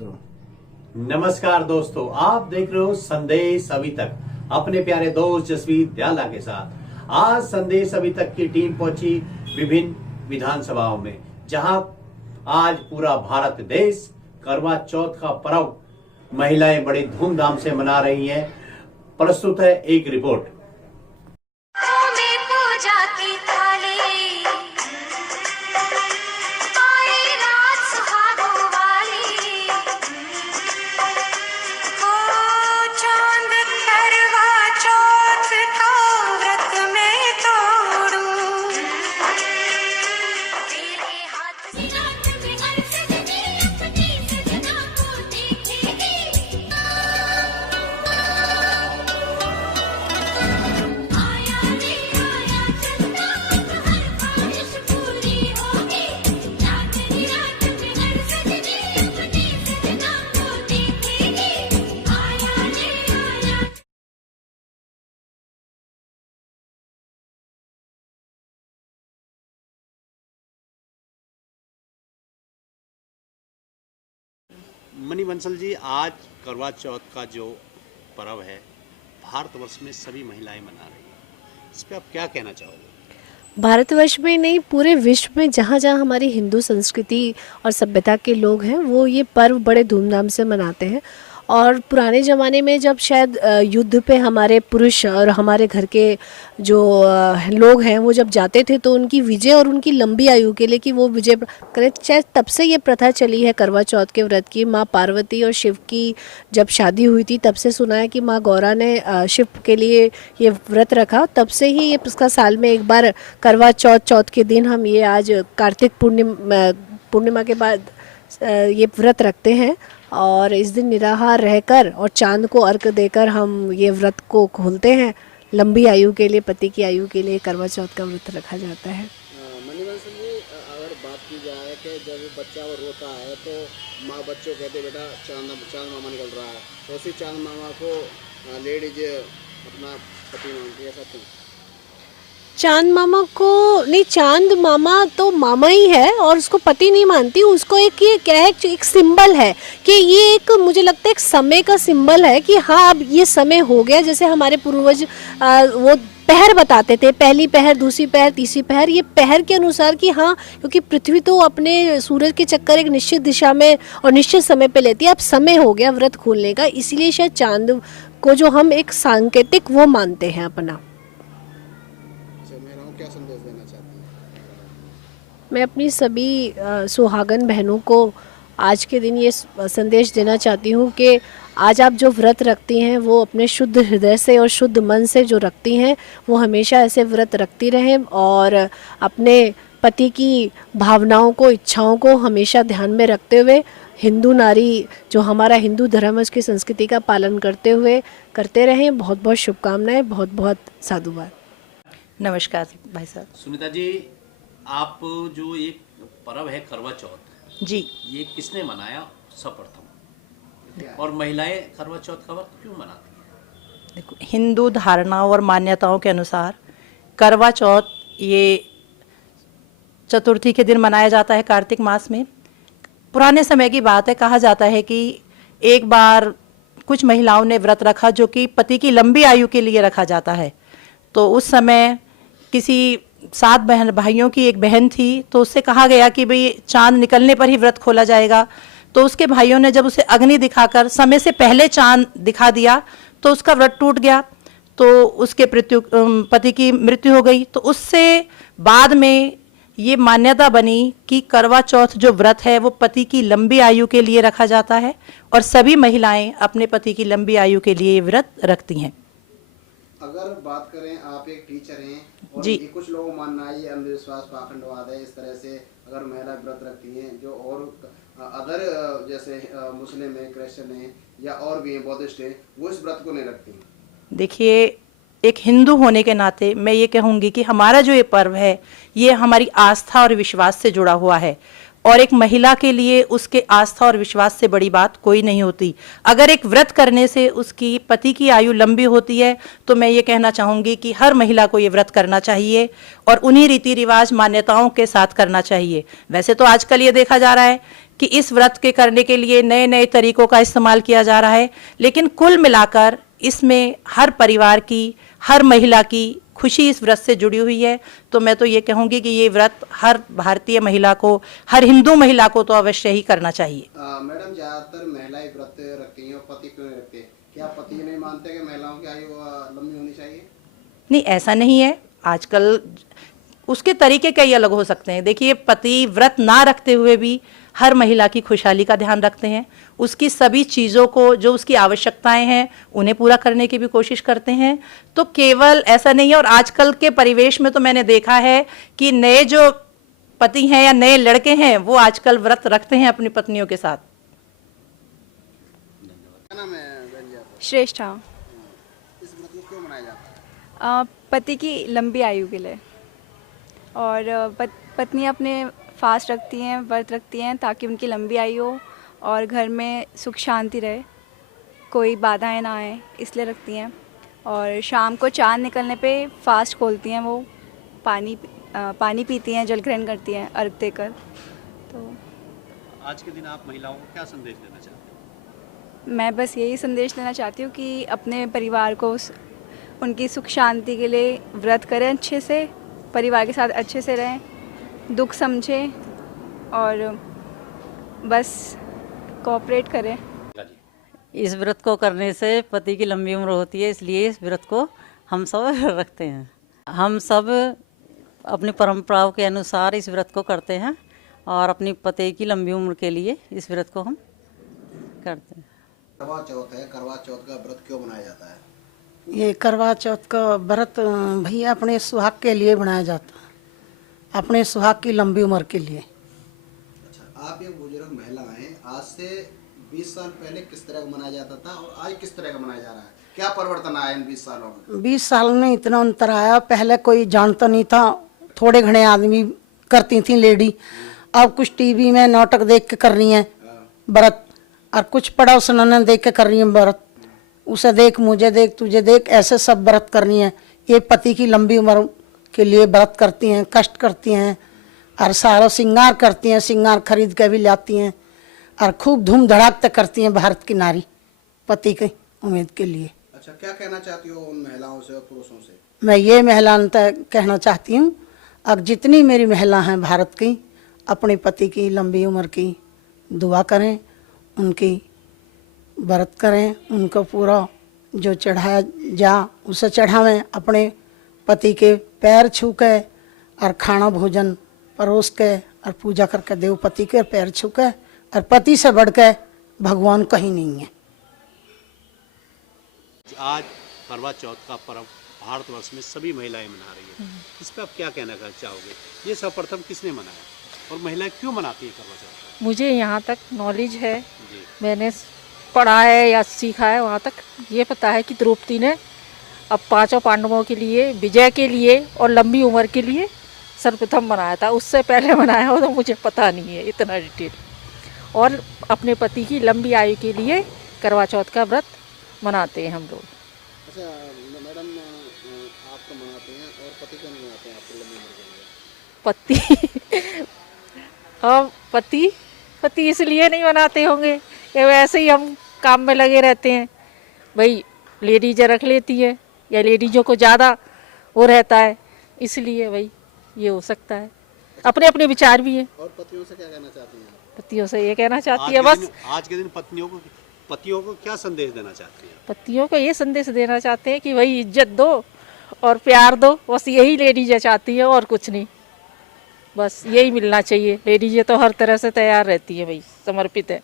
शुरू। नमस्कार दोस्तों, आप देख रहे हो संदेश अभी तक अपने प्यारे दोस्त जसवीर दयाला के साथ। आज संदेश अभी तक की टीम पहुंची विभिन्न विधानसभाओं में, जहां आज पूरा भारत देश करवा चौथ का पर्व महिलाएं बड़ी धूमधाम से मना रही हैं। प्रस्तुत है एक रिपोर्ट। मनी बंसल जी, आज करवा चौथ का जो पर्व है भारतवर्ष में सभी महिलाएं मना रही हैं, इस पे आप क्या कहना चाहोगे? भारतवर्ष में नहीं, पूरे विश्व में जहाँ जहाँ हमारी हिंदू संस्कृति और सभ्यता के लोग हैं वो ये पर्व बड़े धूमधाम से मनाते हैं। और पुराने ज़माने में जब शायद युद्ध पे हमारे पुरुष और हमारे घर के जो लोग हैं वो जब जाते थे तो उनकी विजय और उनकी लंबी आयु के लिए कि वो विजय करें, शायद तब से ये प्रथा चली है करवा चौथ के व्रत की। माँ पार्वती और शिव की जब शादी हुई थी तब से सुना है कि माँ गौरा ने शिव के लिए ये व्रत रखा, तब से ही ये इसका साल में एक बार करवा चौथ के दिन हम ये आज कार्तिक पूर्णिमा के बाद ये व्रत रखते हैं। और इस दिन निराहार रहकर और चांद को अर्घ देकर हम ये व्रत को खोलते हैं। लंबी आयु के लिए, पति की आयु के लिए करवा चौथ का व्रत रखा जाता है। मणिवंशन जी, अगर बात की जाए कि जब बच्चा वो रोता है तो माँ बच्चों कहते बेटा चांद मामा निकल रहा है, तो उसी चांद मामा को लेडीज अपना पति मानती है, ऐसा क्यों? चांद मामा को नहीं, चांद मामा तो मामा ही है और उसको पति नहीं मानती। उसको एक ये क्या है, एक सिंबल है कि ये एक, मुझे लगता है एक समय का सिंबल है कि हाँ अब ये समय हो गया। जैसे हमारे पूर्वज वो पहर बताते थे, पहली पहर, दूसरी पहर, तीसरी पहर, ये पहर के अनुसार कि हाँ, क्योंकि पृथ्वी तो अपने सूरज के चक्कर एक निश्चित दिशा में और निश्चित समय पे लेती है। अब समय हो गया व्रत खोलने का, इसलिए शायद चांद को जो हम एक सांकेतिक वो मानते हैं अपना। क्या संदेश देना चाहती हैं? मैं अपनी सभी सुहागन बहनों को आज के दिन ये संदेश देना चाहती हूँ कि आज आप जो व्रत रखती हैं वो अपने शुद्ध हृदय से और शुद्ध मन से जो रखती हैं वो हमेशा ऐसे व्रत रखती रहें और अपने पति की भावनाओं को, इच्छाओं को हमेशा ध्यान में रखते हुए हिंदू नारी जो हमारा हिंदू धर्म है उसकी संस्कृति का पालन करते हुए करते रहें। बहुत बहुत शुभकामनाएं, बहुत बहुत साधुवाद। नमस्कार भाई साहब। सुनीता जी, आप जो एक पर्व है करवा चौथ जी, ये किसने मनाया सर्वप्रथम, और महिलाएं करवा चौथ का व्रत क्यों मनाती हैं? देखो, हिंदू धारणाओं और मान्यताओं के अनुसार करवा चौथ ये चतुर्थी के दिन मनाया जाता है कार्तिक मास में। पुराने समय की बात है, कहा जाता है कि एक बार कुछ महिलाओं ने व्रत रखा जो कि पति की लंबी आयु के लिए रखा जाता है। तो उस समय किसी 7 भाइयों की एक बहन थी, तो उससे कहा गया कि भाई चांद निकलने पर ही व्रत खोला जाएगा। तो उसके भाइयों ने जब उसे अग्नि दिखाकर समय से पहले चांद दिखा दिया तो उसका व्रत टूट गया, तो उसके पति की मृत्यु हो गई। तो उससे बाद में ये मान्यता बनी कि करवा चौथ जो व्रत है वो पति की लंबी आयु के लिए रखा जाता है और सभी महिलाएं अपने पति की लंबी आयु के लिए ये व्रत रखती हैं। अगर बात करें, आप एक टीचर हैं और जी, कुछ लोगों को मानना है ये अंधविश्वास पाखंडवाद है, इस तरह से अगर महिला व्रत रखती हैं जो और अदर जैसे मुस्लिम है, क्रिश्चियन है या और भी बौद्धिस्ट है, वो इस व्रत को नहीं रखती। देखिए, एक हिंदू होने के नाते मैं ये कहूँगी कि हमारा जो ये पर्व है ये हमारी आस्था और विश्वास से जुड़ा हुआ है और एक महिला के लिए उसके आस्था और विश्वास से बड़ी बात कोई नहीं होती। अगर एक व्रत करने से उसकी पति की आयु लंबी होती है तो मैं ये कहना चाहूँगी कि हर महिला को ये व्रत करना चाहिए और उन्हीं रीति रिवाज मान्यताओं के साथ करना चाहिए। वैसे तो आजकल ये देखा जा रहा है कि इस व्रत के करने के लिए नए नए तरीकों का इस्तेमाल किया जा रहा है, लेकिन कुल मिलाकर इसमें हर परिवार की, हर महिला की खुशी इस व्रत से जुड़ी हुई है। तो मैं तो ये कहूँगी कि ये व्रत हर भारतीय महिला को, हर हिंदू महिला को तो अवश्य ही करना चाहिए। मैडम, ज्यादातर महिलाएं व्रत रखती हैं और पति क्यों नहीं रखते? क्या पति नहीं मानते कि महिलाओं की आयु लंबी होनी चाहिए? नहीं, ऐसा नहीं है। आजकल उसके तरीके कई अलग हो सकते हैं। देखिए, पति व्रत ना रखते हुए भी हर महिला की खुशहाली का ध्यान रखते हैं, उसकी सभी चीज़ों को, जो उसकी आवश्यकताएं हैं उन्हें पूरा करने की भी कोशिश करते हैं। तो केवल ऐसा नहीं है। और आजकल के परिवेश में तो मैंने देखा है कि नए जो पति हैं या नए लड़के हैं वो आजकल व्रत रखते हैं अपनी पत्नियों के साथ। क्या नाम है बहन जी आपका? श्रेष्ठा। इस व्रत को क्यों मनाया जाता है? पति की लंबी आयु के लिए, और पत्नी अपने फास्ट रखती हैं, व्रत रखती हैं ताकि उनकी लंबी आयु हो और घर में सुख शांति रहे, कोई बाधाएं ना आए, इसलिए रखती हैं। और शाम को चांद निकलने पे फास्ट खोलती हैं, वो पानी पीती हैं, जल ग्रहण करती हैं अर्घ देकर। तो आज के दिन आप महिलाओं को क्या संदेश देना चाहते हैं? मैं बस यही संदेश देना चाहती हूँ कि अपने परिवार को उनकी सुख शांति के लिए व्रत करें, अच्छे से परिवार के साथ अच्छे से रहें, दुख समझें और बस कोऑपरेट करें। इस व्रत को करने से पति की लंबी उम्र होती है, इसलिए इस व्रत को हम सब रखते हैं। हम सब अपनी परंपराओं के अनुसार इस व्रत को करते हैं और अपनी पति की लंबी उम्र के लिए इस व्रत को हम करते हैं। करवा चौथ है, करवा चौथ का व्रत क्यों मनाया जाता है? ये करवा चौथ का व्रत भैया अपने सुहाग के लिए बनाया जाता है, अपने सुहाग की लंबी उम्र के लिए। अच्छा, आप एक बुजुर्ग महिला हैं, आज से 20 साल पहले किस तरह का मनाया जाता था और आज किस तरह का मनाया जा रहा है? क्या परिवर्तन आया इन 20 सालों में? 20 साल में इतना अंतर आया। पहले कोई जानता नहीं था, थोड़े घने आदमी करती थी लेडी। अब कुछ टीवी में नाटक देख के कर रही हैं व्रत, और कुछ पड़ोस ननद देख के कर रही हैं व्रत। उसे देख, मुझे देख, तुझे देख, ऐसे सब व्रत करनी है। ये पति की लंबी उम्र के लिए व्रत करती हैं, कष्ट करती हैं और सारा श्रृंगार करती हैं, श्रृंगार खरीद के भी लाती हैं और खूब धूम धड़ाक तक करती हैं भारत की नारी पति की उम्मीद के लिए। अच्छा, क्या कहना चाहती हो उन महिलाओं से और पुरुषों से? मैं ये महिलाओं तक कहना चाहती हूँ, अब जितनी मेरी महिला हैं भारत की, अपने पति की लंबी उम्र की दुआ करें, उनकी व्रत करें, उनको पूरा जो चढ़ाया जा उसे चढ़ावें, अपने पति के पैर छू के और खाना भोजन परोस के और पूजा करके देव पति के पैर छू के, और पति से बढ़ के भगवान कहीं नहीं है। आज करवा चौथ का पर्व भारतवर्ष में सभी महिलाएं मना रही है, इस पर आप क्या कहना चाहोगे? ये सर्वप्रथम किसने मनाया और महिलाएं क्यों मनाती है करवा चौथ? मुझे यहाँ तक नॉलेज है, जी। मैंने पढ़ा है या सीखा है, वहाँ तक ये पता है कि द्रौपदी ने अब 5 पांडवों के लिए, विजय के लिए और लंबी उम्र के लिए सर्वप्रथम मनाया था। उससे पहले मनाया हो तो मुझे पता नहीं है इतना डिटेल। और अपने पति की लंबी आयु के लिए करवा चौथ का व्रत मनाते हैं हम लोग। अच्छा मैडम, आप तो मनाते हैं और पति क्यों नहीं मनाते हैं आपकी लंबी उम्र के लिए? पति हाँ, पति इसलिए नहीं मनाते होंगे कि वैसे ही हम काम में लगे रहते हैं। भाई लेडीज रख लेती है या लेडीजों को ज़्यादा वो रहता है, इसलिए भाई ये हो सकता है। अपने अपने विचार भी हैं। और पतियों से क्या कहना चाहती हैं? पतियों से ये कहना चाहती है बस, आज के दिन पतियों को क्या संदेश देना चाहती है? पतियों को ये संदेश देना चाहते हैं कि भाई इज्जत दो और प्यार दो, बस यही लेडीज चाहती है और कुछ नहीं। बस यही मिलना चाहिए। लेडीजें तो हर तरह से तैयार रहती है भाई, समर्पित है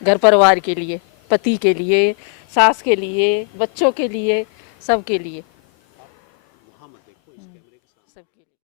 घर परिवार के लिए, पति के लिए, सास के लिए, बच्चों के लिए, सब के लिए।